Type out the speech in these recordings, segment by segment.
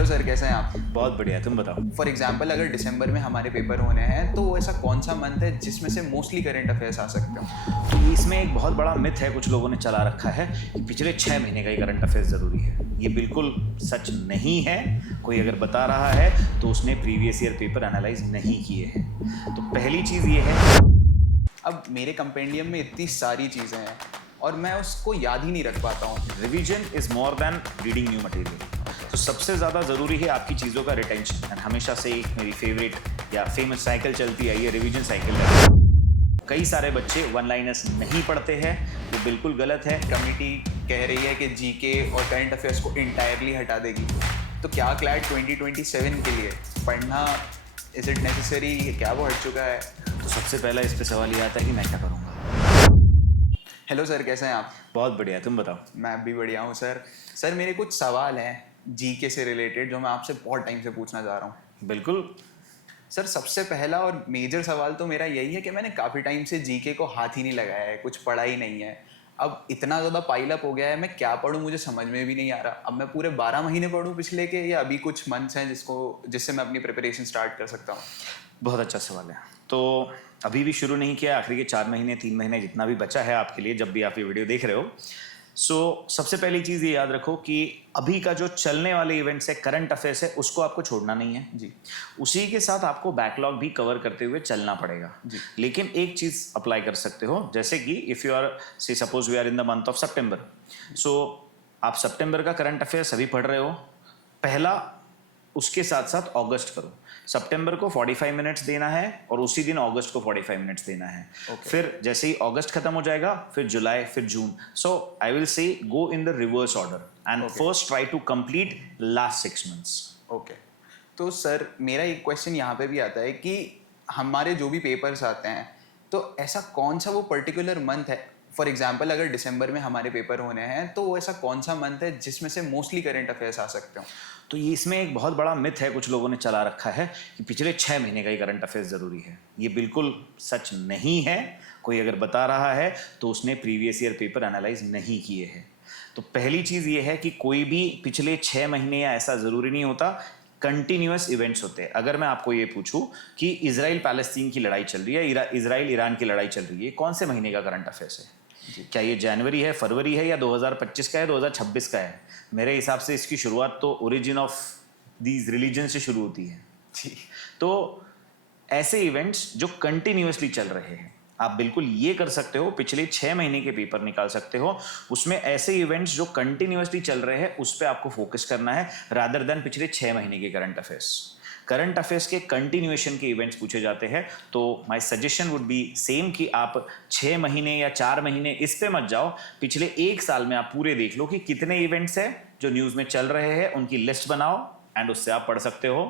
Hello sir, कैसे हैं आप? बहुत बढ़िया, तुम बताओ। फॉर एग्जांपल अगर दिसंबर में हमारे पेपर होने हैं तो वो ऐसा कौन सा मंथ है जिसमें से मोस्टली करंट अफेयर्स आ सकते हो? तो इसमें एक बहुत बड़ा मिथ है, कुछ लोगों ने चला रखा है कि पिछले 6 महीने का ही करंट अफेयर्स ज़रूरी है। ये बिल्कुल सच नहीं है। कोई अगर बता रहा है तो उसने प्रीवियस ईयर पेपर एनालाइज नहीं किए हैं। तो पहली चीज़ ये है, अब मेरे कंपेंडियम में इतनी सारी चीज़ें हैं और मैं उसको याद ही नहीं रख पाता हूँ। Revision is more than reading new material. तो सबसे ज़्यादा ज़रूरी है आपकी चीज़ों का रिटेंशन। एंड हमेशा से एक मेरी फेवरेट या फेमस साइकिल चलती आई है, रिवीजन साइकिल। कई सारे बच्चे वन लाइनर्स नहीं पढ़ते हैं, वो बिल्कुल गलत है। कमिटी कह रही है कि जीके और करंट अफेयर्स को इंटायरली हटा देगी, तो क्या क्लैट 2027 के लिए पढ़ना इज इट नेसेसरी? क्या वो हट चुका है? तो सबसे पहला इस पे सवाल ये आता है कि मैं क्या करूँगा। हेलो सर, कैसे हैं आप? बहुत बढ़िया, तुम बताओ। मैं भी बढ़िया हूँ सर। सर, मेरे कुछ सवाल हैं जीके से रिलेटेड जो मैं आपसे बहुत टाइम से पूछना चाह रहा हूँ। बिल्कुल। सर, सबसे पहला और मेजर सवाल तो मेरा यही है कि मैंने काफ़ी टाइम से जीके को हाथ ही नहीं लगाया है, कुछ पढ़ा ही नहीं है। अब इतना ज़्यादा पाइल अप हो गया है, मैं क्या पढूं मुझे समझ में भी नहीं आ रहा। अब मैं पूरे 12 महीने पढूं पिछले के, या अभी कुछ मंथ्स हैं जिससे मैं अपनी प्रिपरेशन स्टार्ट कर सकता हूँ? बहुत अच्छा सवाल है। तो अभी भी शुरू नहीं किया, आखिरी के 4 महीने 3 महीने जितना भी बचा है आपके लिए, जब भी आप ये वीडियो देख रहे हो। सबसे पहली चीज़ ये याद रखो कि अभी का जो चलने वाले इवेंट्स है, करंट अफेयर्स है, उसको आपको छोड़ना नहीं है जी। उसी के साथ आपको बैकलॉग भी कवर करते हुए चलना पड़ेगा जी। लेकिन एक चीज़ अप्लाई कर सकते हो, जैसे कि if you are say suppose we are in the month of September, so आप सितंबर का करंट अफेयर्स अभी पढ़ रहे हो, पहला उसके साथ साथ अगस्त करो। सितंबर को 45 मिनट्स देना है और उसी दिन अगस्त को 45 मिनट्स देना है। फिर जैसे ही अगस्त खत्म हो जाएगा, फिर जुलाई, फिर जून। सो I will say go in the reverse order and first try to complete last 6 months. Okay. तो सर, मेरा एक क्वेश्चन यहाँ पे भी आता है कि हमारे जो भी पेपर्स आते हैं, तो ऐसा कौन सा वो पर्टिकुलर मंथ है? फॉर एग्जांपल अगर दिसंबर में हमारे पेपर होने हैं तो वो ऐसा कौन सा मंथ है जिसमें से मोस्टली करंट अफेयर्स आ सकते हो? तो ये इसमें एक बहुत बड़ा मिथ है, कुछ लोगों ने चला रखा है कि पिछले 6 महीने का ही करंट अफेयर्स ज़रूरी है। ये बिल्कुल सच नहीं है। कोई अगर बता रहा है तो उसने प्रीवियस ईयर पेपर एनालाइज नहीं किए हैं। तो पहली चीज़ ये है कि कोई भी पिछले 6 महीने या ऐसा ज़रूरी नहीं होता, कंटिन्यूअस इवेंट्स होते हैं। अगर मैं आपको ये पूछूं कि इजराइल पैलेस्तीन की लड़ाई चल रही है, इजराइल ईरान की लड़ाई चल रही है, कौन से महीने का करंट अफेयर्स है? क्या ये जनवरी है, फरवरी है, या 2025 का है, 2026 का है? मेरे हिसाब से इसकी शुरुआत तो ओरिजिन ऑफ दीज रिलीजन से शुरू होती है। तो ऐसे इवेंट्स जो कंटिन्यूअसली चल रहे हैं, आप बिल्कुल ये कर सकते हो, पिछले 6 महीने के पेपर निकाल सकते हो, उसमें ऐसे इवेंट्स जो कंटिन्यूअसली चल रहे हैं उस पर आपको फोकस करना है, रादर देन पिछले 6 महीने के करंट अफेयर्स। करंट अफेयर्स के कंटिन्यूएशन के इवेंट्स पूछे जाते हैं, तो my suggestion would B same कि आप 6 महीने या 4 महीने इस पे मत जाओ, पिछले 1 साल में आप पूरे देख लो कि कितने इवेंट्स हैं जो न्यूज़ में चल रहे हैं, उनकी लिस्ट बनाओ एंड उससे आप पढ़ सकते हो।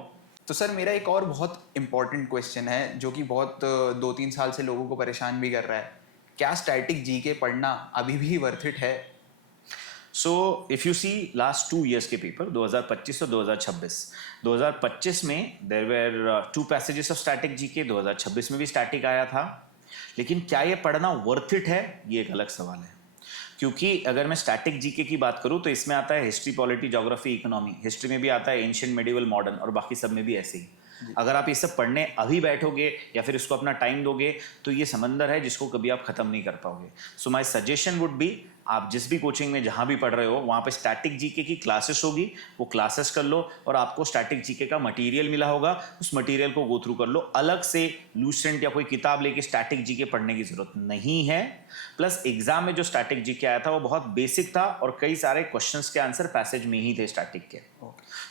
तो सर, मेरा एक और बहुत इंपॉर्टेंट क्वेश्चन है जो कि बहुत 2-3 साल से लोगों को परेशान भी कर रहा है। क्या स्टैटिक जीके पढ़ना अभी भी वर्थ इट है? So if you see last 2 years के पेपर 2025 और 2025 में there were 2 passages of static GK, 2026 में भी स्टैटिक आया था। लेकिन क्या ये पढ़ना वर्थ इट है, ये एक अलग सवाल है। क्योंकि अगर मैं स्टैटिक जीके की बात करूं तो इसमें आता है history, polity, geography, economy. History में भी आता है एंशिएंट, मेडिवल, मॉडर्न, और बाकी सब में भी ऐसे ही। अगर आप ये सब पढ़ने अभी बैठोगे या फिर इसको अपना टाइम दोगे तो ये समंदर है जिसको कभी आप खत्म नहीं कर पाओगे। सो माय सजेशन वुड बी, आप जिस भी कोचिंग में जहां भी पढ़ रहे हो वहां पे स्टैटिक जीके की क्लासेस होगी, वो क्लासेस कर लो और आपको स्टैटिक जीके का मटेरियल मिला होगा, उस मटेरियल को गो थ्रू कर लो। अलग से लूसेंट या कोई किताब लेके स्टैटिक जीके पढ़ने की जरूरत नहीं है। प्लस एग्जाम में जो स्टैटिक जीके आया था वो बहुत बेसिक था और कई सारे क्वेश्चंस के आंसर पैसेज में ही थे स्टैटिक के।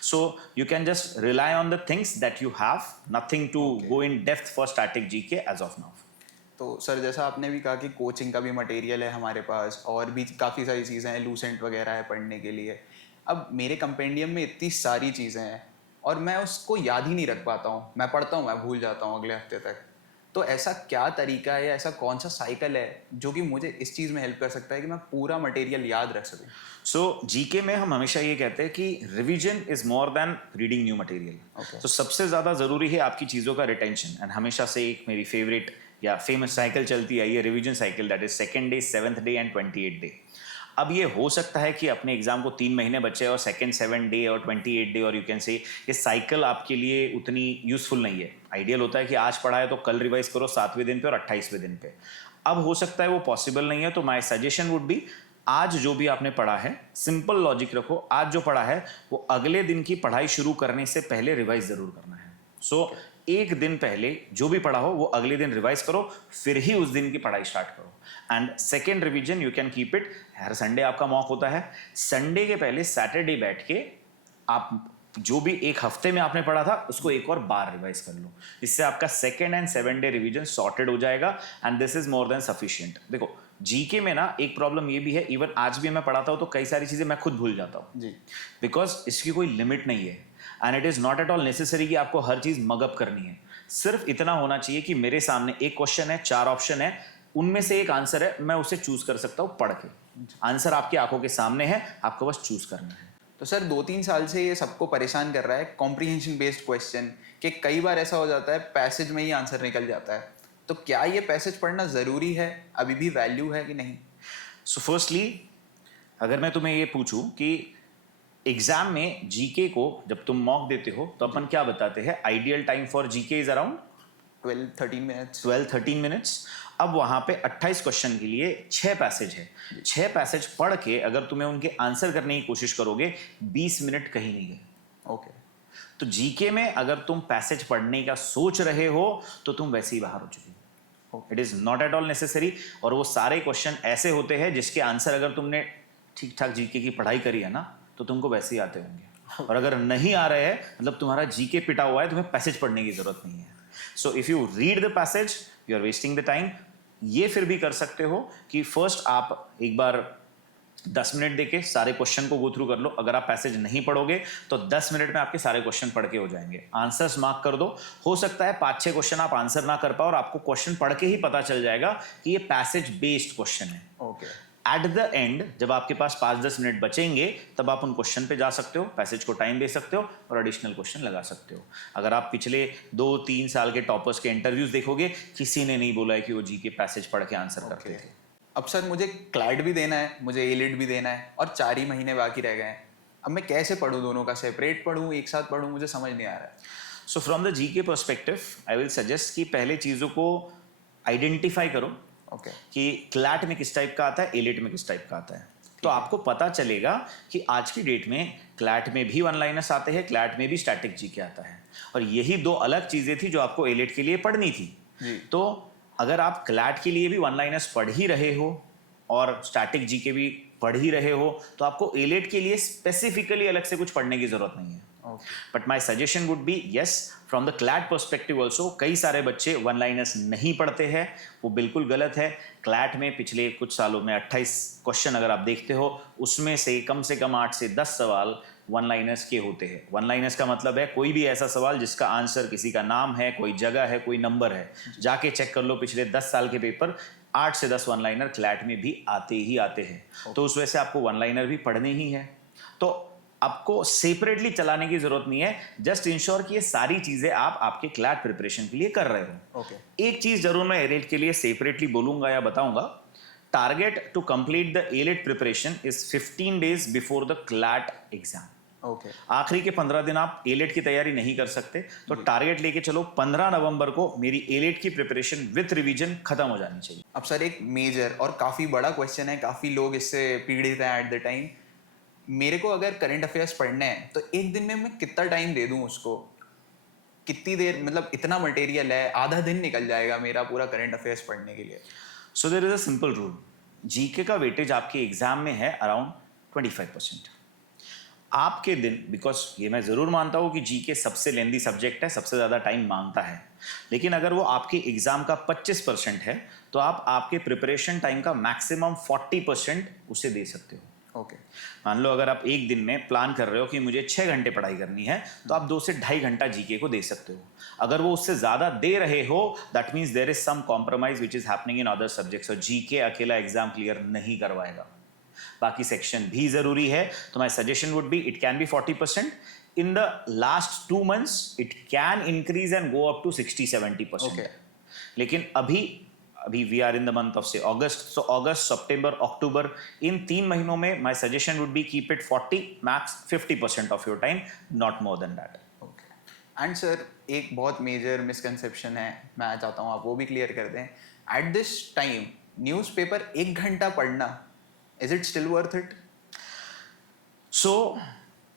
So you can just rely on the things that you have, nothing to go in depth for static GK as of now. तो सर, जैसा आपने भी कहा कि कोचिंग का भी मटेरियल है हमारे पास और भी काफ़ी सारी चीज़ें हैं, लूसेंट वगैरह है पढ़ने के लिए। अब मेरे कंपेंडियम में इतनी सारी चीज़ें हैं और मैं उसको याद ही नहीं रख पाता हूँ। मैं पढ़ता हूँ, मैं भूल जाता हूँ अगले हफ्ते तक। तो ऐसा क्या तरीका है या ऐसा कौन सा साइकिल है जो कि मुझे इस चीज़ में हेल्प कर सकता है कि मैं पूरा मटेरियल याद रख सकूँ? सो जीके में हम हमेशा ये कहते हैं कि revision is more than reading new material. तो सबसे ज़्यादा ज़रूरी है आपकी चीज़ों का रिटेंशन। एंड हमेशा से एक मेरी फेवरेट या फेमस साइकिल चलती आई है, revision cycle, that is 2nd day, 7th day and 28th day. अब ये हो सकता है कि अपने एग्जाम को 3 महीने बचे और सेकेंड 7 डे और 28 डे और यू कैन से ये साइकिल आपके लिए उतनी यूजफुल नहीं है। आइडियल होता है कि आज पढ़ा है तो कल रिवाइज करो 7वें दिन पे और 28वें दिन पे। अब हो सकता है वो पॉसिबल नहीं है, तो माय सजेशन वुड बी आज जो भी आपने पढ़ा है, सिंपल लॉजिक रखो, आज जो पढ़ा है वो अगले दिन की पढ़ाई शुरू करने से पहले रिवाइज जरूर करना है। सो एक दिन पहले जो भी पढ़ा हो वो अगले दिन रिवाइज करो, फिर ही उस दिन की पढ़ाई स्टार्ट करो। And second revision you can keep it, her Sunday आपका मॉक होता है, संडे के पहले सैटरडे बैठ के आप जो भी एक हफ्ते में आपने पढ़ा था उसको एक और बार रिवाइज कर लो। इससे आपका second and 7 day revision sorted हो जाएगा and this is more than sufficient. देखो जीके में ना एक प्रॉब्लम ये भी है, इवन आज भी मैं पढ़ाता हूँ तो कई सारी चीजें मैं खुद भूल जाता हूँ जी। बिकॉज इसकी कोई लिमिट नहीं है and it is not at all necessary कि आपको हर चीज मगअप करनी है। सिर्फ इतना होना चाहिए कि मेरे सामने एक क्वेश्चन है, 4 ऑप्शन है, उनमें से एक आंसर है, मैं उसे चूज कर सकता हूँ पढ़ के। आंसर आपकी आंखों के सामने है, आपको बस चूज करना है। तो सर 2-3 साल से ये सबको परेशान कर रहा है कॉम्प्रिहेंशन बेस्ड क्वेश्चन, कि कई बार ऐसा हो जाता है पैसेज में ही आंसर निकल जाता है। तो क्या ये पैसेज पढ़ना ज़रूरी है, अभी भी वैल्यू है कि नहीं? सो फर्स्टली अगर मैं तुम्हें ये पूछूं कि एग्जाम में जीके को जब तुम मॉक देते हो तो अपन क्या बताते हैं, ideal time for GK is around 12-13 minutes. 12-13 minutes. अब वहां पे 28 क्वेश्चन के लिए 6 पैसेज है। 6 पैसेज पढ़ के अगर तुम्हें उनके आंसर करने की कोशिश करोगे 20 मिनट कहीं नहीं गए। ओके। तो जीके में अगर तुम पैसेज पढ़ने का सोच रहे हो तो तुम वैसे ही बाहर हो चुके हो। It is not at all necessary. और वो सारे क्वेश्चन ऐसे होते हैं जिसके आंसर अगर तुमने ठीक ठाक जीके की पढ़ाई करी है ना तो तुमको वैसे ही आते होंगे। और अगर नहीं आ रहे हैं मतलब तुम्हारा जीके पिटा हुआ है, तुम्हें पैसेज पढ़ने की जरूरत नहीं है। So if you read the passage you are wasting the time. ये फिर भी कर सकते हो कि फर्स्ट आप एक बार 10 मिनट देके सारे क्वेश्चन को गो थ्रू कर लो। अगर आप पैसेज नहीं पढ़ोगे तो 10 मिनट में आपके सारे क्वेश्चन पढ़ के हो जाएंगे। आंसर्स मार्क कर दो। हो सकता है 5-6 क्वेश्चन आप आंसर ना कर पाओ और आपको क्वेश्चन पढ़ के ही पता चल जाएगा कि ये पैसेज बेस्ड क्वेश्चन है। ओके। एट द एंड जब आपके पास 5-10 मिनट बचेंगे तब आप उन क्वेश्चन पे जा सकते हो, पैसेज को टाइम दे सकते हो और एडिशनल क्वेश्चन लगा सकते हो। अगर आप पिछले 2-3 साल के टॉपर्स के इंटरव्यूज देखोगे, किसी ने नहीं बोला है कि वो जीके पैसेज पढ़ के आंसर करते थे। अब सर मुझे क्लैट भी देना है, मुझे एलिट भी देना है और 4 ही महीने बाकी रह गए हैं। अब मैं कैसे पढूं, दोनों का सेपरेट पढूं, एक साथ पढूं, मुझे समझ नहीं आ रहा है। So from the GK perspective I will suggest कि पहले चीजों को आइडेंटिफाई करो ओके। कि क्लैट में किस टाइप का आता है, एलिट में किस टाइप का आता है। तो आपको पता चलेगा कि आज की डेट में क्लैट में भी वन लाइनर्स आते हैं, क्लैट में भी स्टैटिक जीके आता है। और यही 2 अलग चीजें थी जो आपको एलिट के लिए पढ़नी थी। तो अगर आप क्लैट के लिए भी वन लाइनर्स पढ़ ही रहे हो और स्टैटिक जीके भी पढ़ ही रहे हो तो आपको एलिट के लिए स्पेसिफिकली अलग से कुछ पढ़ने की जरूरत नहीं है। But my suggestion would B yes from the CLAT perspective also कई सारे बच्चे वन लाइनर्स नहीं पढ़ते हैं, वो बिल्कुल गलत है। क्लैट में पिछले कुछ सालों में 28 क्वेश्चन अगर आप देखते हो उसमें से कम 8 से 10 सवाल वन लाइनर्स के होते हैं। वन लाइनर्स का मतलब है कोई भी ऐसा सवाल जिसका आंसर किसी का नाम है, कोई जगह है, कोई नंबर है। जाके चेक कर लो पिछले 10 साल के पेपर, 8 से 10 वन लाइनर क्लैट में भी आते ही आते हैं। तो उस वजह से आपको वन लाइनर भी पढ़ने ही है। तो आपको सेपरेटली चलाने की जरूरत नहीं है। जस्ट इंश्योर कि ये सारी चीजें आप आपके क्लैट प्रिपरेशन के लिए कर रहे हो। एक चीज जरूर मैं एलिट के लिए सेपरेटली बोलूंगा या बताऊंगा, target to complete the elite preparation is 15 days before the CLAT exam. आखिरी के 15 दिन आप एलिट की तैयारी नहीं कर सकते, तो टारगेट लेके चलो 15 नवंबर को मेरी एलिट की प्रिपरेशन विथ रिवीजन खत्म हो जानी चाहिए। अब सर एक मेजर और काफी बड़ा क्वेश्चन है, काफी लोग इससे पीड़ित हैं एट द टाइम। मेरे को अगर करंट अफेयर्स पढ़ने हैं तो एक दिन में मैं कितना टाइम दे दूं उसको, कितनी देर, मतलब इतना मटेरियल है, आधा दिन निकल जाएगा मेरा पूरा करंट अफेयर्स पढ़ने के लिए। So there is a simple rule, GK का वेटेज आपके एग्जाम में है अराउंड 25%। आपके दिन, बिकॉज ये मैं जरूर मानता हूं कि जीके सबसे लेंदी सब्जेक्ट है, सबसे ज्यादा टाइम मांगता है, लेकिन अगर वो आपके एग्जाम का 25% है तो आप आपके प्रिपरेशन टाइम का मैक्सिमम 40% उसे दे सकते हो। मान लो अगर आप एक दिन में प्लान कर रहे हो कि मुझे 6 घंटे पढ़ाई करनी है तो आप 2 से 2.5 घंटा जीके को दे सकते हो। अगर वो उससे ज्यादा दे रहे हो that means there is some compromise which is happening in other subjects. और जीके अकेला एग्जाम क्लियर नहीं करवाएगा, बाकी सेक्शन भी जरूरी है। तो my suggestion would be it can be 40%। In the last 2 months it can increase and go up to 60-70%। लेकिन अभी अभी we are in the month of से अगस्त, सो अगस्त सितंबर अक्टूबर, इन 3 महीनों में my suggestion would be keep it 40 max 50% of your time, not more than that. Okay. And sir एक बहुत major misconception है, मैं चाहता हूँ आप वो भी क्लियर कर दें। एट दिस टाइम न्यूज़पेपर 1 घंटा पढ़ना, is it still worth it? So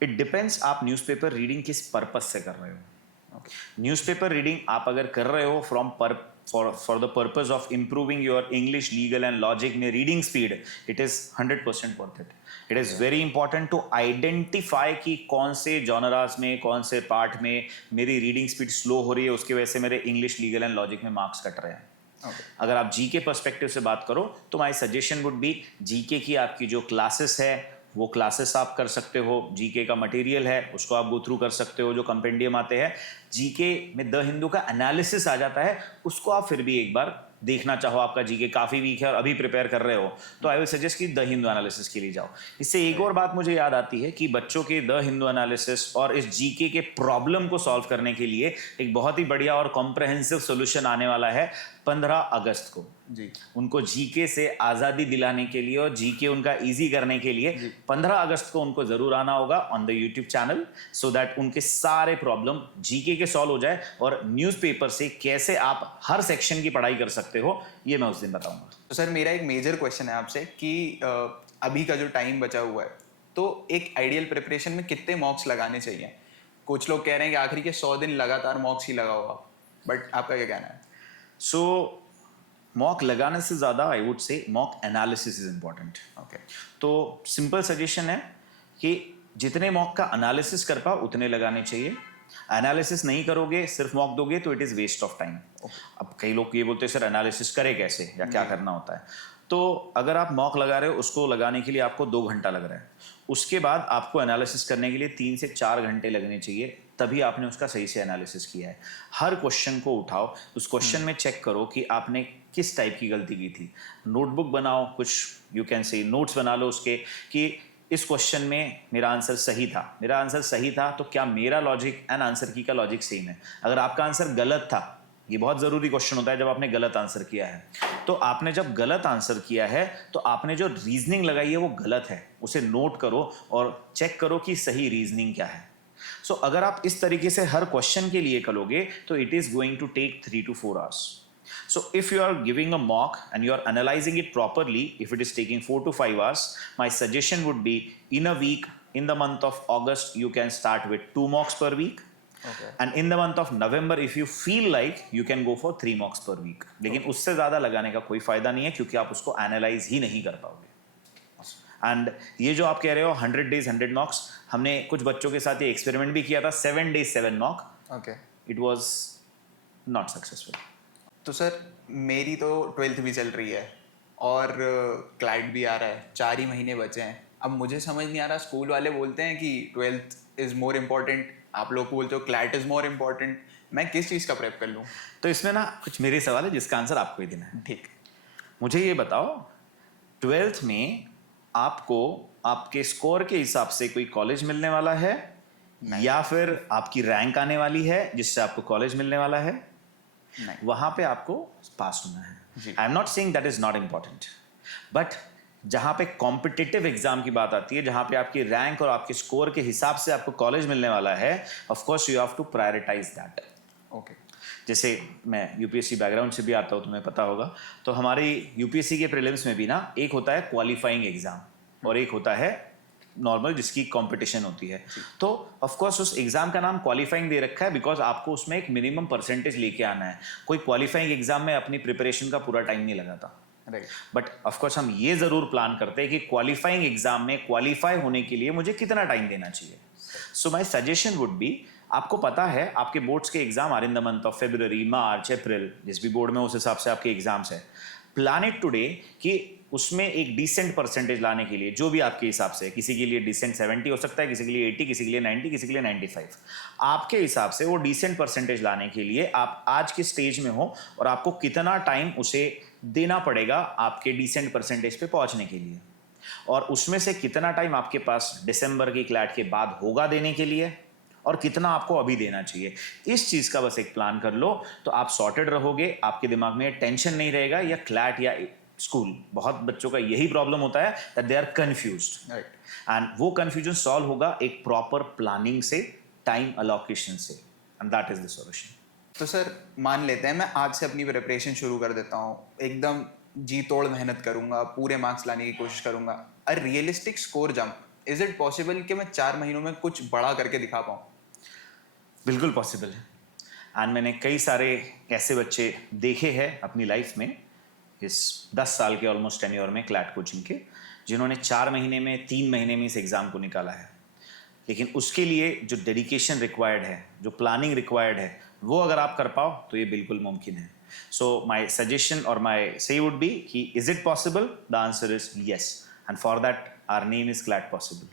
it depends आप न्यूज़पेपर रीडिंग किस पर्पस से कर रहे हो। न्यूज़पेपर रीडिंग आप अगर कर रहे हो for the purpose of improving your English, legal and logic में reading speed, it is 100% worth it. It is very important to identify कि कौन से जॉनरास में, कौन से पार्ट में मेरी रीडिंग स्पीड स्लो हो रही है, उसकी वजह से मेरे इंग्लिश, लीगल एंड लॉजिक में मार्क्स कट रहे हैं। अगर आप जीके पर्सपेक्टिव से बात करो तो my suggestion would B GK की आपकी जो क्लासेस है वो क्लासेस आप कर सकते हो, जीके का मटेरियल है उसको आप गो थ्रू कर सकते हो, जो कंपेंडियम आते हैं जीके में द हिंदू का एनालिसिस आ जाता है, उसको आप फिर भी एक बार देखना चाहो, आपका जीके काफ़ी वीक है और अभी प्रिपेयर कर रहे हो तो आई विल सजेस्ट कि द हिंदू एनालिसिस के लिए जाओ। इससे एक और बात मुझे याद आती है कि बच्चों के द हिंदू एनालिसिस और इस जीके के प्रॉब्लम को सॉल्व करने के लिए एक बहुत ही बढ़िया और कॉम्प्रहेंसिव सोल्यूशन आने वाला है 15 अगस्त को जी। उनको जीके से आज़ादी दिलाने के लिए और जीके उनका इजी करने के लिए 15 अगस्त को उनको ज़रूर आना होगा on the YouTube channel, so that उनके सारे प्रॉब्लम जीके के सॉल्व हो जाए और न्यूज़पेपर से कैसे आप हर सेक्शन की पढ़ाई कर सकते हो ये मैं उस दिन बताऊंगा। तो सर मेरा एक मेजर क्वेश्चन है आपसे कि अभी का जो टाइम बचा हुआ है तो एक आइडियल प्रिपरेशन में कितने मॉक्स लगाने चाहिए? कुछ लोग कह रहे हैं कि आखिरी के 100 दिन लगातार मॉक्स ही लगाओ आप, बट आपका क्या कहना है? सो मॉक लगाने से ज़्यादा I would say mock analysis is important. Okay. तो सिंपल सजेशन है कि जितने मॉक का एनालिसिस कर पाओ उतने लगाने चाहिए। एनालिसिस नहीं करोगे, सिर्फ मॉक दोगे तो it is waste of time. अब कई लोग ये बोलते हैं सर एनालिसिस करे कैसे या क्या करना होता है, तो अगर आप मॉक लगा रहे हो उसको लगाने के लिए आपको 2 घंटा लग रहा है, उसके बाद आपको एनालिसिस करने के लिए 3 से 4 घंटे लगने चाहिए, तभी आपने उसका सही से एनालिसिस किया है। हर क्वेश्चन को उठाओ, उस क्वेश्चन में चेक करो कि आपने किस टाइप की गलती की थी, नोटबुक बनाओ, कुछ यू कैन से नोट्स बना लो उसके कि इस क्वेश्चन में मेरा आंसर सही था तो क्या मेरा लॉजिक एंड आंसर की का लॉजिक सेम है। अगर आपका आंसर गलत था, ये बहुत ज़रूरी क्वेश्चन होता है जब आपने गलत आंसर किया है, तो आपने जब गलत आंसर किया है तो आपने जो रीजनिंग लगाई है वो गलत है, उसे नोट करो और चेक करो कि सही रीजनिंग क्या है। सो अगर आप इस तरीके से हर क्वेश्चन के लिए करोगे तो it is going to take 3 to 4 hours. So if you are giving a mock and you are analyzing it properly, if it is taking 4 to 5 hours, my suggestion would be in a week, in the month of August, you can start with 2 mocks per week. Okay. And in the month of November, if you feel like, you can go for 3 mocks per week. लेकिन उससे ज़्यादा लगाने का कोई फायदा नहीं है क्योंकि आप उसको एनालाइज ही नहीं कर पाओगे। एंड ये जो आप कह रहे हो 100 days 100 mocks, हमने कुछ बच्चों के साथ ये एक्सपेरिमेंट भी किया था, 7 days 7 mock. Okay. It was not successful. तो सर मेरी तो 12th भी चल रही है और क्लाइड भी आ रहा है, 4 ही महीने बचे हैं। अब मुझे समझ नहीं आ रहा, स्कूल वाले बोलते हैं कि 12th इज़ मोर इम्पॉर्टेंट, आप लोग बोलते हो क्लैट इज़ मोर इम्पॉर्टेंट, मैं किस चीज़ का प्रेप कर लूँ? तो इसमें ना कुछ मेरे सवाल है जिसका आंसर आपको ही देना है। ठीक। मुझे ये बताओ 12th में आपको आपके स्कोर के हिसाब से कोई कॉलेज मिलने वाला है या फिर आपकी रैंक आने वाली है जिससे आपको कॉलेज मिलने वाला है? नहीं। वहां पे आपको पास होना जी। है। I am not saying that is not important, but जहां पे कॉम्पिटिटिव एग्जाम की बात आती है, जहां पे आपकी रैंक और आपके स्कोर के हिसाब से आपको कॉलेज मिलने वाला है, of course you have to prioritize that. Okay. जैसे मैं यूपीएससी बैकग्राउंड से भी आता हूँ, तुम्हें पता होगा, तो हमारी यूपीएससी के प्रीलिम्स में भी ना एक होता है क्वालिफाइंग एग्जाम और एक होता है नॉर्मल जिसकी कंपटीशन होती है। तो ऑफ कोर्स उस एग्जाम का नाम क्वालिफाइंग दे रखा है बिकॉज आपको उसमें एक मिनिमम परसेंटेज लेके आना है। कोई क्वालिफाइंग एग्जाम में अपनी प्रिपरेशन का पूरा टाइम नहीं लगाता, राइट। बट ऑफ कोर्स हम ये जरूर प्लान करते हैं कि क्वालिफाइंग एग्जाम में क्वालिफाई होने के लिए मुझे कितना टाइम देना चाहिए। So my suggestion would be, आपको पता है आपके बोर्ड्स के exam are in the month of February, March, April, जिस भी बोर्ड में उस हिसाब से आपके एग्जाम्स है। प्लान इट टुडे कि उसमें एक डिसेंट परसेंटेज लाने के लिए, जो भी आपके हिसाब से, किसी के लिए डिसेंट 70 हो सकता है, किसी के लिए 80, किसी के लिए 90, किसी के लिए 95, आपके हिसाब से वो डिसेंट परसेंटेज लाने के लिए आप आज के स्टेज में हो और आपको कितना टाइम उसे देना पड़ेगा आपके डिसेंट परसेंटेज पे पहुंचने के लिए, और उसमें से कितना टाइम आपके पास दिसंबर की क्लैट के बाद होगा देने के लिए, और कितना आपको अभी देना चाहिए। इस चीज का बस एक प्लान कर लो तो आप सॉर्टेड रहोगे, आपके दिमाग में टेंशन नहीं रहेगा। या क्लैट या स्कूल, बहुत बच्चों का यही प्रॉब्लम होता है that they are confused, right. And वो कंफ्यूजन सॉल्व होगा एक प्रॉपर प्लानिंग से, टाइम अलोकेशन से, and that is the solution. तो सर मान लेते हैं मैं आज से अपनी प्रिपरेशन शुरू कर देता हूँ, एकदम जी तोड़ मेहनत करूंगा, पूरे मार्क्स लाने की कोशिश करूंगा। A realistic score jump, is it possible कि मैं 4 महीनों में कुछ बड़ा करके दिखा पाऊँ? बिल्कुल पॉसिबल है, एंड मैंने कई सारे ऐसे बच्चे देखे हैं अपनी लाइफ में, इस 10 साल के ऑलमोस्ट टेन्योर में क्लैट कोचिंग के, जिन्होंने 4 महीने में, 3 महीने में इस एग्ज़ाम को निकाला है। लेकिन उसके लिए जो डेडिकेशन रिक्वायर्ड है, जो प्लानिंग रिक्वायर्ड है, वो अगर आप कर पाओ तो ये बिल्कुल मुमकिन है। सो माई सजेशन और माई से वुड बी कि is it possible? The answer is yes, and for that our name is CLAT possible.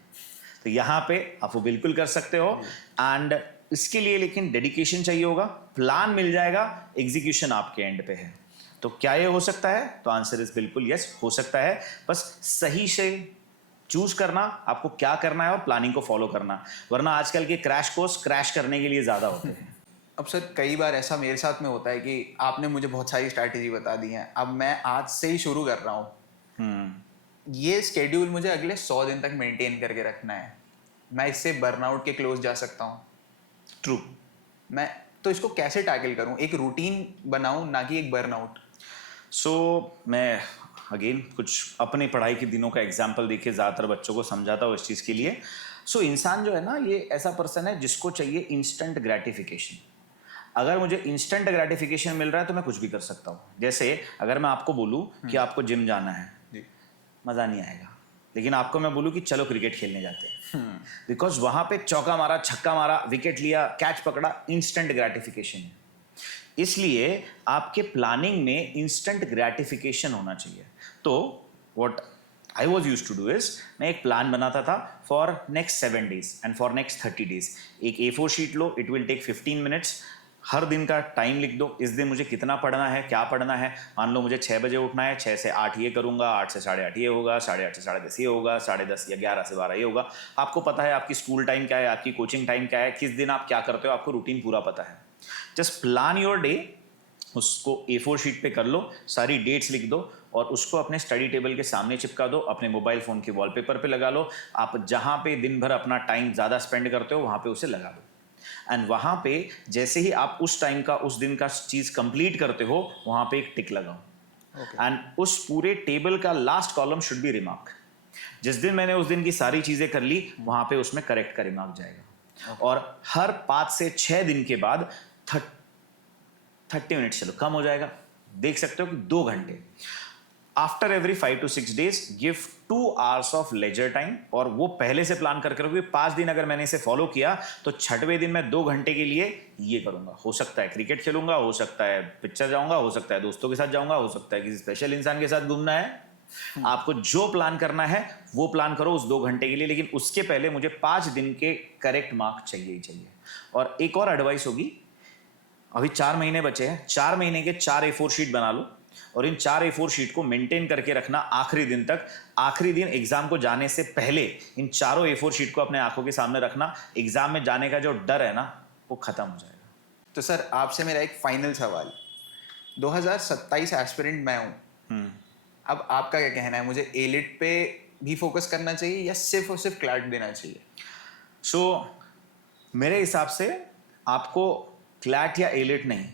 तो यहाँ पे आप वो बिल्कुल कर सकते हो, एंड इसके लिए लेकिन डेडिकेशन चाहिए होगा, प्लान मिल जाएगा, एग्जीक्यूशन आपके एंड पे है। तो क्या ये हो सकता है? तो आंसर इज बिल्कुल यस, हो सकता है। बस सही से चूज करना आपको क्या करना है और प्लानिंग को फॉलो करना, वरना आजकल के क्रैश कोर्स क्रैश करने के लिए ज्यादा होते हैं। अब सर कई बार ऐसा मेरे साथ में होता है कि आपने मुझे बहुत सारी स्ट्रैटेजी बता दी है, अब मैं आज से ही शुरू कर रहा हूँ, ये स्केड्यूल मुझे अगले 100 दिन तक मेंटेन करके रखना है, मैं इससे बर्नआउट के क्लोज जा सकता हूँ। ट्रू। मैं तो इसको कैसे टैकल करूँ, एक रूटीन बनाऊँ ना कि एक बर्नआउट? सो मैं अगेन कुछ अपने पढ़ाई के दिनों का एग्जाम्पल देके ज़्यादातर बच्चों को समझाता हूँ इस चीज़ के लिए। सो इंसान जो है ना, ये ऐसा पर्सन है जिसको चाहिए इंस्टेंट ग्रेटिफिकेशन। अगर मुझे इंस्टेंट ग्रेटिफिकेशन मिल रहा है तो मैं कुछ भी कर सकता हूँ। जैसे अगर मैं आपको बोलूँ कि आपको जिम जाना है, मज़ा नहीं आएगा, लेकिन आपको मैं बोलूँ कि चलो क्रिकेट खेलने जाते हैं, बिकॉज वहाँ पे चौका मारा, छक्का मारा, विकेट लिया, कैच पकड़ा, इंस्टेंट ग्रेटिफिकेशन है। इसलिए आपके प्लानिंग में इंस्टेंट ग्रेटिफिकेशन होना चाहिए। तो what I was used to do is, मैं एक प्लान बनाता था for next 7 days and for next 30 days। एक A4 शीट लो, इट विल टेक 15 minutes, हर दिन का टाइम लिख दो, इस दिन मुझे कितना पढ़ना है, क्या पढ़ना है। मान लो मुझे 6 बजे उठना है, 6 से 8 ये करूंगा, 8 से 8:30 ये होगा, 8:30 से 10:30 ये होगा, 10:30 या 11 से 12 ये होगा। आपको पता है आपकी स्कूल टाइम क्या है, आपकी कोचिंग टाइम क्या है, किस दिन आप क्या करते हो, आपको रूटीन पूरा पता है। जस्ट प्लान योर डे, उसको A4 शीट पे कर लो, सारी डेट्स लिख दो और उसको अपने स्टडी टेबल के सामने चिपका दो, अपने मोबाइल फ़ोन के वॉलपेपर पे लगा लो। आप जहाँ पे दिन भर अपना टाइम ज़्यादा स्पेंड करते हो वहाँ पे उसे लगा दो, एंड वहाँ पे जैसे ही आप उस टाइम का, उस दिन का चीज़ कंप्लीट करते हो, वहाँ पे एक टिक लगाओ, एंड उस पूरे टेबल का last column should be remark. जिस दिन मैंने उस दिन की सारी चीज़ें कर ली, वहाँ पे उसमें करेक्ट का रिमार्क जाएगा। और हर 5 से 6 दिन के बाद 30 मिनट, चलो कम हो जाएगा, देख सकते हो कि 2 घंटे। After every 5 to 6 days give 2 hours of leisure time, और वो पहले से प्लान करके रखोगे। 5 दिन अगर मैंने इसे फॉलो किया तो 6वें दिन मैं 2 घंटे के लिए ये करूंगा। हो सकता है क्रिकेट खेलूंगा, हो सकता है पिक्चर जाऊंगा, हो सकता है दोस्तों के साथ जाऊंगा, हो सकता है किसी स्पेशल इंसान के साथ घूमना है। आपको जो प्लान करना है वो प्लान करो उस 2 घंटे के लिए, लेकिन उसके पहले मुझे 5 दिन के करेक्ट मार्क चाहिए ही चाहिए। और एक और एडवाइस होगी, अभी 4 महीने बचे हैं, 4 महीने के 4 A4 शीट बना लो और इन 4 A4 शीट को मेंटेन करके रखना आखिरी दिन तक। आखिरी दिन एग्जाम को जाने से पहले इन चारों A4 शीट को अपने आंखों के सामने रखना। एग्जाम में जाने का जो डर है ना, वो खत्म हो जाएगा। तो सर आपसे मेरा एक फाइनल सवाल, 2027 एस्पिरेंट मैं हूँ, अब आपका क्या कहना है, मुझे एलिट पे भी फोकस करना चाहिए या सिर्फ और सिर्फ क्लैट देना चाहिए? सो मेरे हिसाब से आपको क्लैट या एलिट नहीं,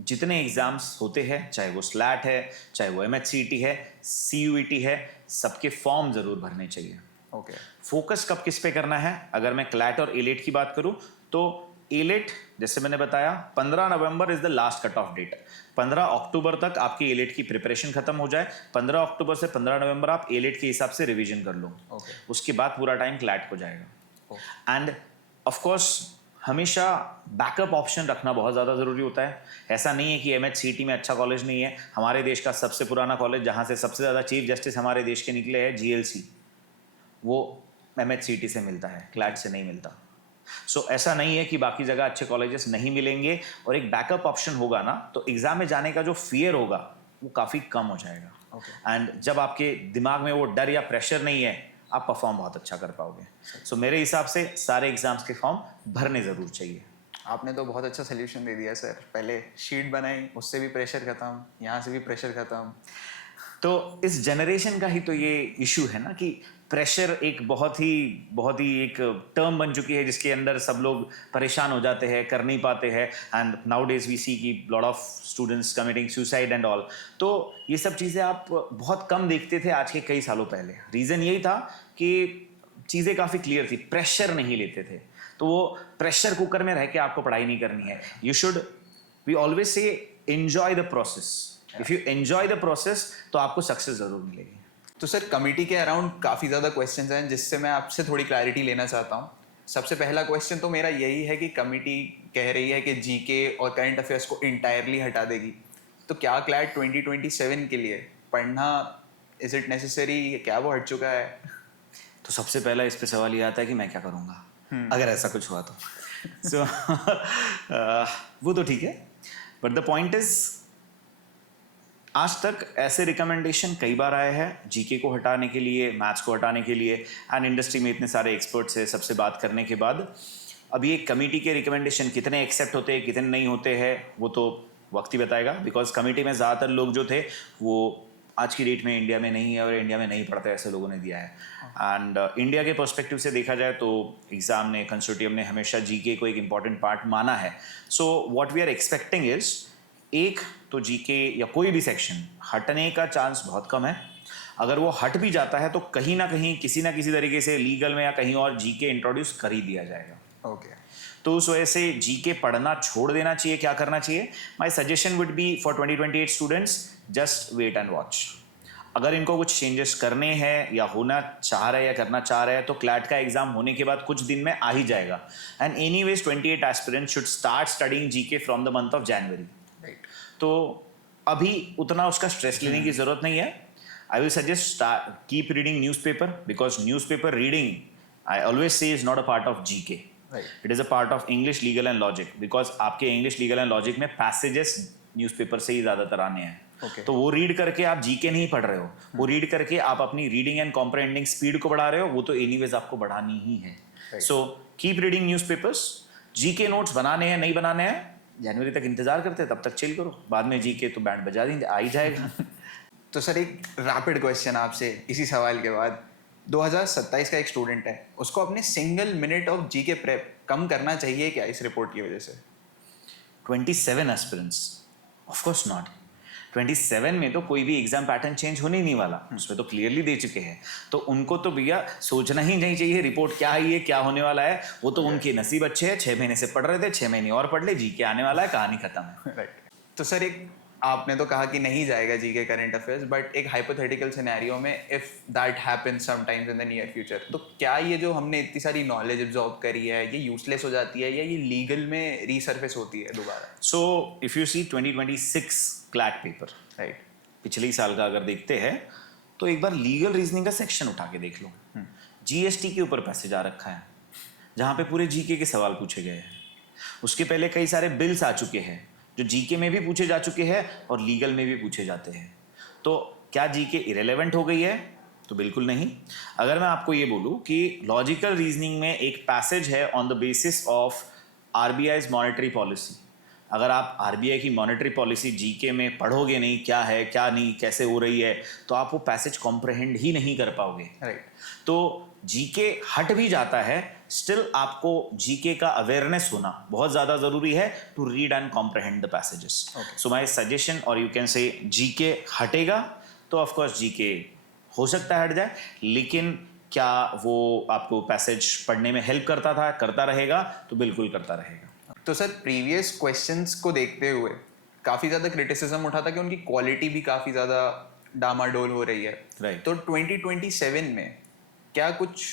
जितने एग्जाम्स होते हैं, चाहे वो स्लैट है, चाहे वो MHCET है, CUET है, सबके फॉर्म जरूर भरने चाहिए। ओके। फोकस कब किस पे करना है? अगर मैं क्लैट और एलिट की बात करूं तो एलिट, जैसे मैंने बताया, 15 November is the last cut off date. 15 अक्टूबर तक आपकी एलिट की प्रिपरेशन खत्म हो जाए। 15 अक्टूबर से 15 नवंबर आप एलिट के हिसाब से रिवीजन कर लो। उसके बाद पूरा टाइम क्लैट को जाएगा। एंड ऑफ कोर्स हमेशा बैकअप ऑप्शन रखना बहुत ज़्यादा ज़रूरी होता है। ऐसा नहीं है कि MHCET में अच्छा कॉलेज नहीं है। हमारे देश का सबसे पुराना कॉलेज, जहाँ से सबसे ज़्यादा चीफ जस्टिस हमारे देश के निकले हैं, GLC, वो MHCET से मिलता है, क्लैट से नहीं मिलता। सो ऐसा नहीं है कि बाकी जगह अच्छे कॉलेजेस नहीं मिलेंगे, और एक बैकअप ऑप्शन होगा ना, तो एग्जाम में जाने का जो फियर होगा वो काफ़ी कम हो जाएगा। एंड जब आपके दिमाग में वो डर या प्रेशर नहीं है, आप परफॉर्म बहुत अच्छा कर पाओगे। सो मेरे हिसाब से सारे एग्जाम्स के फॉर्म भरने ज़रूर चाहिए। आपने तो बहुत अच्छा सोल्यूशन दे दिया सर। पहले शीट बनाई, उससे भी प्रेशर खत्म, यहाँ से भी प्रेशर खत्म। तो इस जनरेशन का ही तो ये इशू है ना कि प्रेशर एक बहुत ही एक टर्म बन चुकी है जिसके अंदर सब लोग परेशान हो जाते हैं, कर नहीं पाते हैं। एंड नाउ डेज वी सी की lot of students committing suicide and all. तो ये सब चीज़ें आप बहुत कम देखते थे आज के कई सालों पहले। रीज़न यही था कि चीज़ें काफ़ी क्लियर थी, प्रेशर नहीं लेते थे। तो वो प्रेशर कुकर में रह के आपको पढ़ाई नहीं करनी है। You should, we always say enjoy the process. If you enjoy the process तो आपको सक्सेस जरूर मिलेगी। तो सर कमिटी के अराउंड काफ़ी ज़्यादा क्वेश्चंस हैं जिससे मैं आपसे थोड़ी क्लैरिटी लेना चाहता हूँ। सबसे पहला क्वेश्चन तो मेरा यही है कि कमिटी कह रही है कि जीके और करंट अफेयर्स को इंटायरली हटा देगी। तो क्या क्लैट 2027 के लिए पढ़ना इज इट नेसेसरी, क्या वो हट चुका है? तो सबसे पहला इस पे सवाल ये आता है कि मैं क्या करूँगा अगर ऐसा कुछ हुआ तो। सो वो तो ठीक है, बट द पॉइंट इज आज तक ऐसे रिकमेंडेशन कई बार आए हैं जीके को हटाने के लिए, मैथ्स को हटाने के लिए। एंड इंडस्ट्री में इतने सारे एक्सपर्ट्स हैं, सबसे बात करने के बाद अब ये कमेटी के रिकमेंडेशन कितने एक्सेप्ट होते हैं, कितने नहीं होते हैं, वो तो वक्त ही बताएगा। बिकॉज कमेटी में ज़्यादातर लोग जो थे वो आज की डेट में इंडिया में नहीं है और इंडिया में नहीं पढ़ते ऐसे लोगों ने दिया है। एंड इंडिया के पर्सपेक्टिव से देखा जाए तो एग्जाम ने, कंसोर्टियम ने हमेशा जीके को एक इंपॉर्टेंट पार्ट माना है। So what we are expecting is, एक तो जीके या कोई भी सेक्शन हटने का चांस बहुत कम है। अगर वो हट भी जाता है तो कहीं ना कहीं किसी ना किसी तरीके से लीगल में या कहीं और जीके इंट्रोड्यूस कर ही दिया जाएगा। ओके। तो उस वजह से जीके पढ़ना छोड़ देना चाहिए। क्या करना चाहिए? My suggestion would be for 2028 students, just wait and watch. अगर इनको कुछ चेंजेस करने हैं या होना चाह रहे हैं या करना चाह रहे हैं तो क्लैट का एग्जाम होने के बाद कुछ दिन में आ ही जाएगा। And anyways 28 aspirants should start studying GK from the month of January. तो अभी उतना उसका स्ट्रेस लेने की जरूरत नहीं है। I will suggest keep reading newspaper, because newspaper reading I always say is not a part of GK. It is a part of English legal and logic, because आपके इंग्लिश लीगल एंड लॉजिक में passages newspaper से ही ज्यादातर आने हैं। तो वो read करके आप जीके नहीं पढ़ रहे हो, वो रीड करके आप अपनी रीडिंग एंड कॉम्प्रहेंडिंग स्पीड को बढ़ा रहे हो, वो तो एनीवेज आपको बढ़ानी ही है। So keep reading newspapers. GK notes बनाने हैं नहीं बनाने हैं, जनवरी तक इंतजार करते हैं, तब तक चिल करो, बाद में जीके तो बैंड बजा देंगे, आ ही जाएगा। तो सर एक रैपिड क्वेश्चन आपसे इसी सवाल के बाद, 2027 का एक स्टूडेंट है, उसको अपने single minute of GK prep कम करना चाहिए क्या इस रिपोर्ट की वजह से? 27 एस्पिरेंट्स, ऑफ कोर्स नॉट। 27 में तो कोई भी एग्जाम पैटर्न चेंज होने ही नहीं वाला, उसमें तो क्लियरली दे चुके हैं। तो उनको तो भैया सोचना ही नहीं चाहिए रिपोर्ट क्या है, ये क्या होने वाला है। वो तो उनके नसीब अच्छे हैं, 6 महीने से पढ़ रहे थे, 6 महीने और पढ़ ले, जीके आने वाला है, कहानी खत्म है। राइट। तो सर एक आपने तो कहा कि नहीं जाएगा जीके करंट अफेयर्स, बट एक हाइपोथेटिकल सिनेरियो में if that happens sometimes in the near future, तो क्या ये जो हमने इतनी सारी नॉलेज एब्जॉर्ब करी है ये यूजलेस हो जाती है या ये लीगल में रीसर्फेस होती है दोबारा? So if you see 2026 CLAT paper, right, पिछले ही साल का अगर देखते हैं तो एक बार लीगल रीजनिंग का सेक्शन उठा के देख लो। जीएसटी के ऊपर पैसेज आ रखा है जहाँ पे पूरे जीके के सवाल पूछे गए हैं। उसके पहले कई सारे बिल्स आ चुके हैं जो जीके में भी पूछे जा चुके हैं और लीगल में भी पूछे जाते हैं। तो क्या जीके इरेलेवेंट हो गई है? तो बिल्कुल नहीं। अगर मैं आपको ये बोलूँ कि लॉजिकल रीजनिंग में एक पैसेज है on the basis of RBI's monetary policy, अगर आप आरबीआई की मॉनेटरी पॉलिसी जीके में पढ़ोगे नहीं, क्या है क्या नहीं कैसे हो रही है, तो आप वो पैसेज कॉम्प्रहेंड ही नहीं कर पाओगे। राइट। तो जीके हट भी जाता है, स्टिल आपको जीके का अवेयरनेस होना बहुत ज़्यादा ज़रूरी है to read and comprehend the passages. So my suggestion, और यू कैन से जीके हटेगा तो ऑफ कोर्स जीके हो सकता है हट जाए, लेकिन क्या वो आपको पैसेज पढ़ने में हेल्प करता था, करता रहेगा? तो बिल्कुल करता रहेगा। तो सर प्रीवियस क्वेश्चंस को देखते हुए काफ़ी ज़्यादा क्रिटिसिज्म उठा था कि उनकी क्वालिटी भी काफ़ी ज़्यादा डामाडोल हो रही है। राइट। तो 2027 में क्या कुछ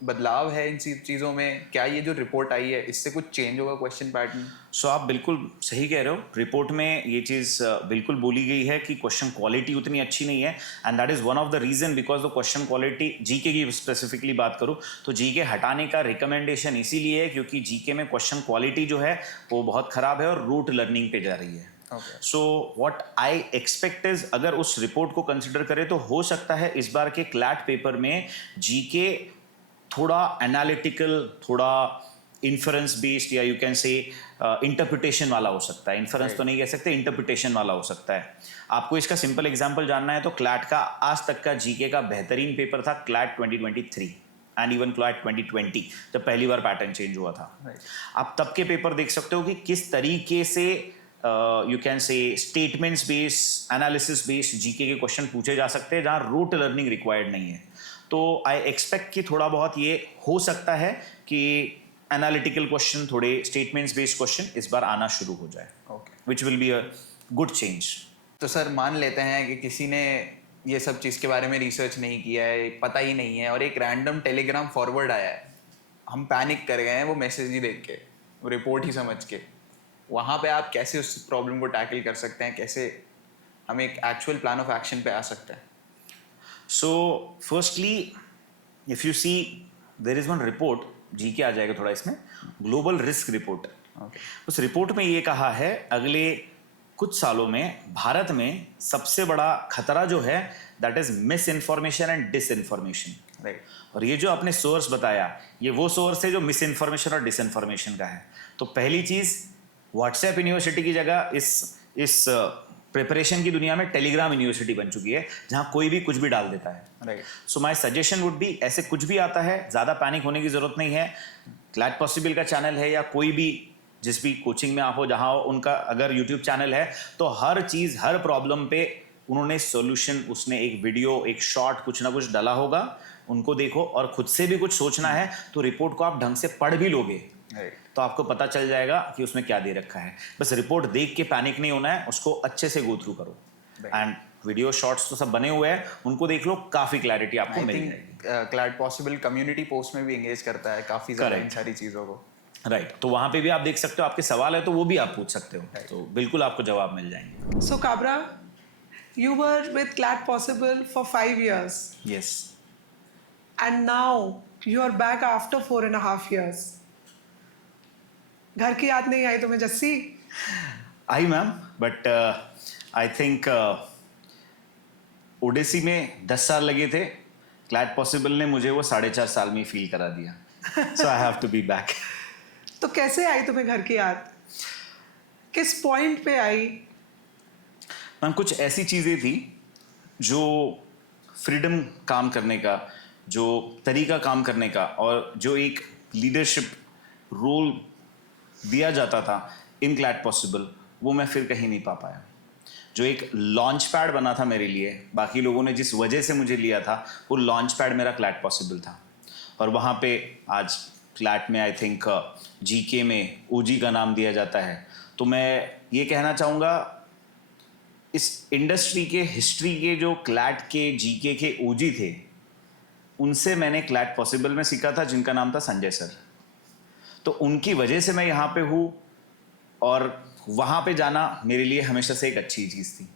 बदलाव है इन चीज़ों में? क्या ये जो रिपोर्ट आई है इससे कुछ चेंज होगा क्वेश्चन पैटर्न? सो आप बिल्कुल सही कह रहे हो। रिपोर्ट में ये चीज़ बिल्कुल बोली गई है कि क्वेश्चन क्वालिटी उतनी अच्छी नहीं है, and that is one of the reason because the question quality, GK की स्पेसिफिकली बात करूँ तो जीके हटाने का रिकमेंडेशन इसीलिए है क्योंकि जीके में क्वेश्चन क्वालिटी जो है वो बहुत ख़राब है और रूट लर्निंग पे जा रही है। Okay. So what I expect is, अगर उस रिपोर्ट को कंसिडर करें तो हो सकता है इस बार के क्लैट पेपर में जीके थोड़ा एनालिटिकल, थोड़ा इन्फरेंस बेस्ड, या यू कैन से इंटरप्रिटेशन वाला हो सकता है. इन्फरेंस तो नहीं कह सकते, इंटरप्रिटेशन वाला हो सकता है. आपको इसका सिंपल एग्जांपल जानना है तो क्लैट का आज तक का जीके का बेहतरीन पेपर था क्लैट 2023 एंड इवन क्लैट 2020, जब पहली बार पैटर्न चेंज हुआ था. आप तब के पेपर देख सकते हो कि किस तरीके से यू कैन से statements based, analysis based GK के क्वेश्चन पूछे जा सकते हैं, जहां रूट लर्निंग रिक्वायर्ड नहीं है. तो आई एक्सपेक्ट कि थोड़ा बहुत ये हो सकता है कि एनालिटिकल क्वेश्चन, थोड़े स्टेटमेंट्स बेस्ड क्वेश्चन इस बार आना शुरू हो जाए, which will be a good change. तो सर मान लेते हैं कि किसी ने ये सब चीज़ के बारे में रिसर्च नहीं किया है, पता ही नहीं है, और एक रैंडम टेलीग्राम फॉरवर्ड आया है, हम पैनिक कर गए हैं वो मैसेज ही देख के, वो रिपोर्ट ही समझ के. वहाँ पे आप कैसे उस प्रॉब्लम को टैकल कर सकते हैं, कैसे हम एक एक्चुअल प्लान ऑफ एक्शन पे आ सकते हैं? So firstly if you see, there is one report, GK आ जाएगा थोड़ा इसमें, ग्लोबल रिस्क रिपोर्ट. उस रिपोर्ट में ये कहा है अगले कुछ सालों में भारत में सबसे बड़ा खतरा जो है that is misinformation and disinformation. Right. और ये जो आपने सोर्स बताया, ये वो सोर्स है जो मिस इन्फॉर्मेशन और डिस इन्फॉर्मेशन का है. तो पहली चीज, व्हाट्सएप यूनिवर्सिटी की जगह इस प्रिपरेशन की दुनिया में टेलीग्राम यूनिवर्सिटी बन चुकी है, जहां कोई भी कुछ भी डाल देता है. Right. So my suggestion would B, ऐसे कुछ भी आता है, ज्यादा पैनिक होने की जरूरत नहीं है. क्लैट पॉसिबल का चैनल है, या कोई भी जिस भी कोचिंग में आप हो जहां हो, उनका अगर यूट्यूब चैनल है, तो हर चीज, हर प्रॉब्लम पे उन्होंने सॉल्यूशन, उसने एक वीडियो, एक शॉर्ट, कुछ ना कुछ डाला होगा. उनको देखो, और खुद से भी कुछ सोचना है तो रिपोर्ट को आप ढंग से पढ़ भी लोगे, तो आपको पता चल जाएगा कि उसमें क्या दे रखा है. बस रिपोर्ट देख के पैनिक नहीं होना है, उसको अच्छे से गो थ्रू करो. एंड वीडियो शॉर्ट्स तो सब बने हुए हैं, उनको देख लो, काफी क्लैरिटी आपको मिल जाएगी. क्लैट पॉसिबल कम्युनिटी पोस्ट में भी एंगेज करता है काफी ज्यादा इन सारी चीजों को. राइट. तो वहां पे भी आप देख सकते हो, आपके सवाल है तो वो भी आप पूछ सकते हो, तो बिल्कुल आपको जवाब मिल जाएंगे. So Kabra, you were with Clat Possible for 5 years, yes. and now you are back after 4.5 years. घर की याद नहीं आई तुम्हें Jassi? I ma'am, but I think Odyssey में 10 साल लगे थे, क्लैट पॉसिबल ने मुझे वो 4.5 साल में फील करा दिया. So I have to be back. तो कैसे आई तुम्हें घर की याद? किस पॉइंट पे आई? मैम, कुछ ऐसी चीज़ें थी जो फ्रीडम काम करने का, जो तरीका काम करने का, और जो एक लीडरशिप रोल दिया जाता था इन क्लैट पॉसिबल, वो मैं फिर कहीं नहीं पा पाया. जो एक लॉन्च पैड बना था मेरे लिए, बाकी लोगों ने जिस वजह से मुझे लिया था, वो लॉन्च पैड मेरा क्लैट पॉसिबल था. और वहाँ पे आज क्लैट में आई थिंक जीके में ओजी का नाम दिया जाता है. तो मैं ये कहना चाहूँगा, इस इंडस्ट्री के, हिस्ट्री के जो क्लैट के, जीके के ओजी थे, उनसे मैंने क्लैट पॉसिबल में सीखा था, जिनका नाम था संजय सर. तो उनकी वजह से मैं यहाँ पे हूँ, और वहाँ पे जाना मेरे लिए हमेशा से एक अच्छी चीज़ थी.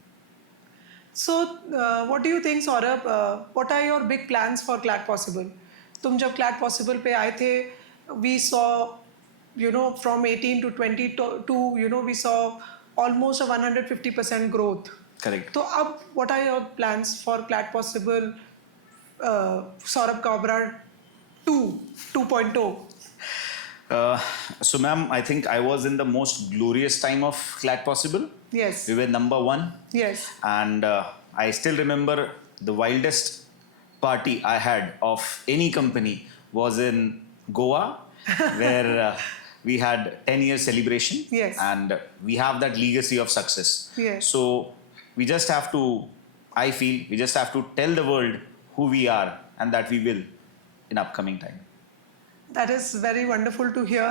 So what do you think, Saurabh? What are your big plans for Clat Possible? तुम जब Clat Possible पे आए थे, we saw, you know, from 18 to 22, you know, we saw almost a 150% growth. Correct. तो अब what are your plans for Clat Possible, Saurabh Kabra 2.0? So ma'am, I think I was in the most glorious time of Clat Possible. Yes. We were number 1. Yes. And I still remember the wildest party I had of any company was in Goa, where we had 10-year celebration. Yes. And we have that legacy of success. Yes. So we just have to, I feel, we just have to tell the world who we are, and that we will in upcoming time. That is very wonderful to hear.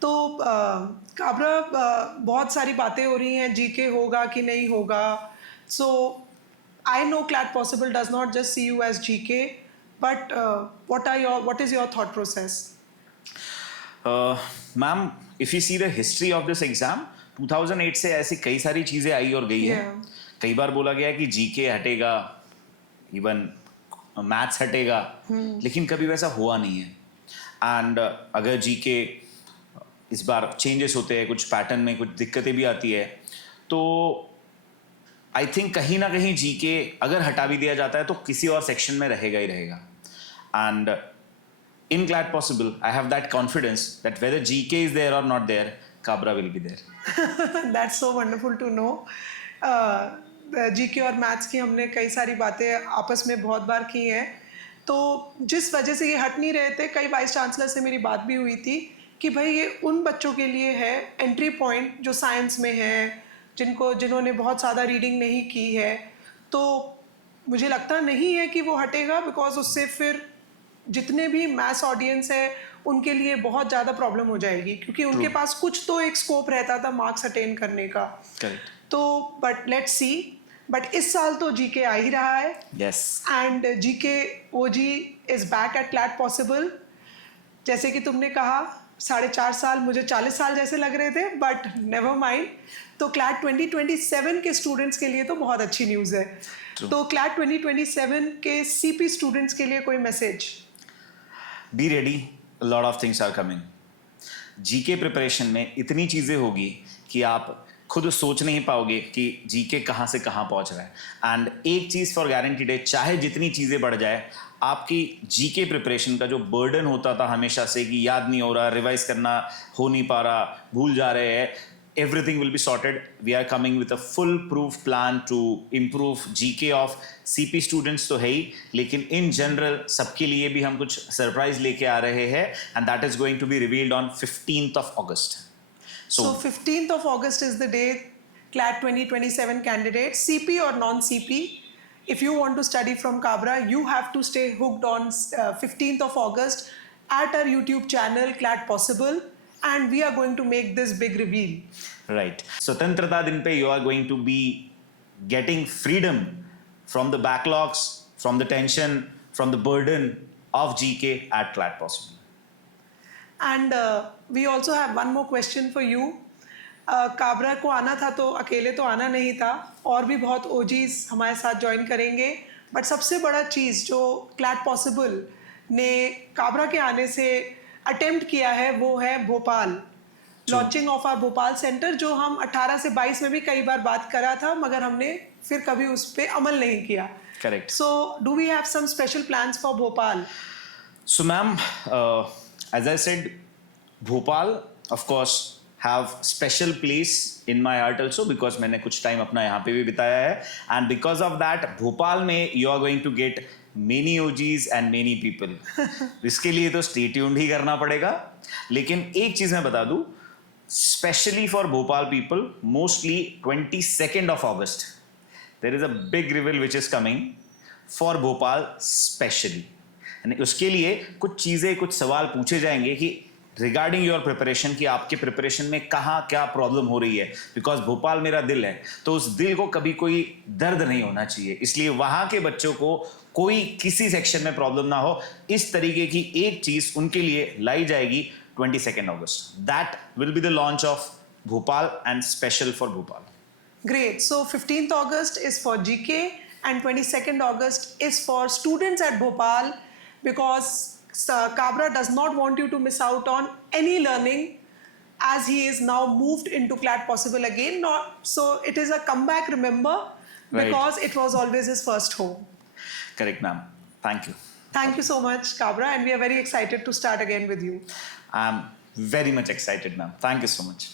तो काबरा, बहुत सारी बातें हो रही हैं, GK होगा कि नहीं होगा. So I know Clat Possible does not just see you as GK, but what is your thought process? Ma'am, if you see the history of this exam, 2008 से ऐसी कई सारी चीजें आई और गई है. कई बार बोला गया कि जीके हटेगा, इवन मैथ्स हटेगा, लेकिन कभी वैसा हुआ नहीं है. एंड अगर जीके इस बार चेंजेस होते हैं, कुछ पैटर्न में कुछ दिक्कतें भी आती है, तो आई थिंक कहीं ना कहीं जीके अगर हटा भी दिया जाता है तो किसी और सेक्शन में रहेगा ही रहेगा. And in Glad Possible, I have that confidence that whether GK is there or not there, Cabra will be there. That's so wonderful to know. GK और मैथ्स की हमने कई सारी बातें आपस में बहुत बार की हैं, तो जिस वजह से ये हट नहीं रहे थे, कई वाइस चांसलर से मेरी बात भी हुई थी कि भाई ये उन बच्चों के लिए है एंट्री पॉइंट जो साइंस में है, जिन्होंने बहुत ज़्यादा रीडिंग नहीं की है. तो मुझे लगता नहीं है कि वो हटेगा, बिकॉज उससे फिर जितने भी मैथ्स ऑडियंस है उनके लिए बहुत ज़्यादा प्रॉब्लम हो जाएगी, क्योंकि उनके पास कुछ तो एक स्कोप रहता था मार्क्स अटेन करने का. Correct. तो बट लेट्स सी. बट इस साल तो जीके आ ही रहा है. Yes. And GK OG is back at CLAT possible. जैसे कि तुमने कहा 4.5 साल मुझे 40 साल जैसे लग रहे थे, बट नेवर माइंड. तो क्लैट 2027 के स्टूडेंट्स के लिए तो बहुत अच्छी न्यूज़ है. तो क्लैट 2027 के सीपी स्टूडेंट्स के लिए कोई message? Be ready, a lot of things are coming. GK preparation में इतनी चीज़ें होगी कि आप खुद सोच नहीं पाओगे कि जीके कहाँ से कहाँ पहुँच रहा है. एंड एक चीज़ फॉर गारंटीड है, चाहे जितनी चीज़ें बढ़ जाए, आपकी जीके प्रिपरेशन का जो बर्डन होता था हमेशा से कि याद नहीं हो रहा, रिवाइज करना हो नहीं पा रहा, भूल जा रहे हैं, everything will be sorted. We are coming with a full proof plan to improve GK of CP students तो है ही, लेकिन in general सबके लिए भी हम कुछ सरप्राइज लेके आ रहे हैं, and that is going to be revealed on 15th of August. So 15th of August is the day CLAT 2027 candidates, CP or non-CP, if you want to study from Cabra, you have to stay hooked on 15th of August at our YouTube channel CLAT Possible. And we are going to make this big reveal. Right. स्वतंत्रता दिन पे you are going to be getting freedom from the backlogs, from the tension, from the burden of GK at CLAT Possible. And we also have one more question for you. Kabra को आना था तो अकेले तो आना नहीं था, और भी बहुत ओजीज हमारे साथ ज्वाइन करेंगे. बट सबसे बड़ा चीज़ जो CLAT Possible ने काबरा के आने से अटेम्प्ट किया है वो है Bhopal. Launching of our Bhopal centre, जो हम 18 से 22 में भी कई बार बात करा था, मगर हमने फिर कभी उस पर अमल नहीं किया. Correct. So do we have some special plans for Bhopal? So ma'am, as I said, Bhopal of course have special place in my heart also, because मैंने कुछ टाइम अपना यहाँ पे भी बिताया है, and because of that Bhopal में you are going to get many OGs and many people. इसके लिए तो stay tuned ही करना पड़ेगा. लेकिन एक चीज मैं बता दूं, especially for Bhopal people, mostly 22nd of August there is a big reveal which is coming for Bhopal specially. यानी उसके लिए कुछ चीजें, कुछ सवाल पूछे जाएंगे कि रिगार्डिंग योर प्रिपरेशन, कि आपके प्रिपरेशन में कहाँ क्या प्रॉब्लम हो रही है. बिकॉज भोपाल मेरा दिल है, तो उस दिल को कभी कोई दर्द नहीं होना चाहिए, इसलिए वहाँ के बच्चों को कोई किसी सेक्शन में प्रॉब्लम ना हो, इस तरीके की एक चीज उनके लिए लाई जाएगी 22nd August. That will be the launch of Bhopal and special for Bhopal. Great. So 15th August is for GK and 22nd August is for students at Bhopal, because Cabra does not want you to miss out on any learning, as he is now moved into CLAT Possible again. So it is a comeback, remember, because it was always his first home. Correct, ma'am. Thank you. Thank you so much, Cabra, and we are very excited to start again with you. I'm very much excited, ma'am. Thank you so much.